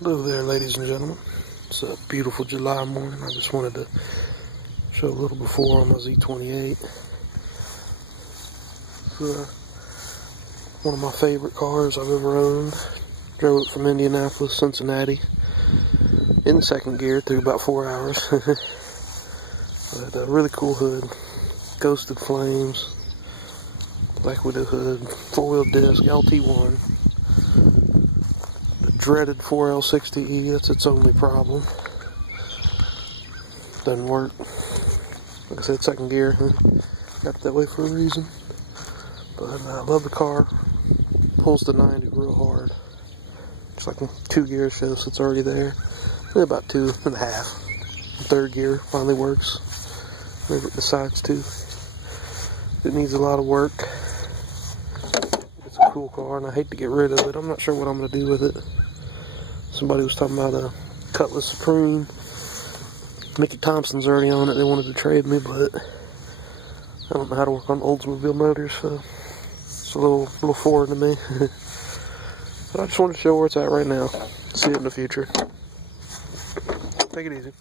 Hello there, ladies and gentlemen. It's a beautiful July morning. I just wanted to show a little before on my Z28. It's one of my favorite cars I've ever owned. Drove it from Indianapolis, Cincinnati, in second gear through about 4 hours. But a really cool hood, ghosted flames, Black Widow hood, 4-wheel disc, LT1. Dreaded 4L60E, that's its only problem. Doesn't work. Like I said, second gear. Got it that way for a reason. But I love the car. Pulls the 90 real hard. Just like 2 gear shifts, it's already there. Maybe about 2.5. Third gear finally works. Maybe it decides to. It needs a lot of work. It's a cool car and I hate to get rid of it. I'm not sure what I'm going to do with it. Somebody was talking about a Cutlass Supreme. Mickey Thompson's already on it. They wanted to trade me, but I don't know how to work on Oldsmobile motors, so it's a little foreign to me. But I just wanted to show where it's at right now. See it in the future. Take it easy.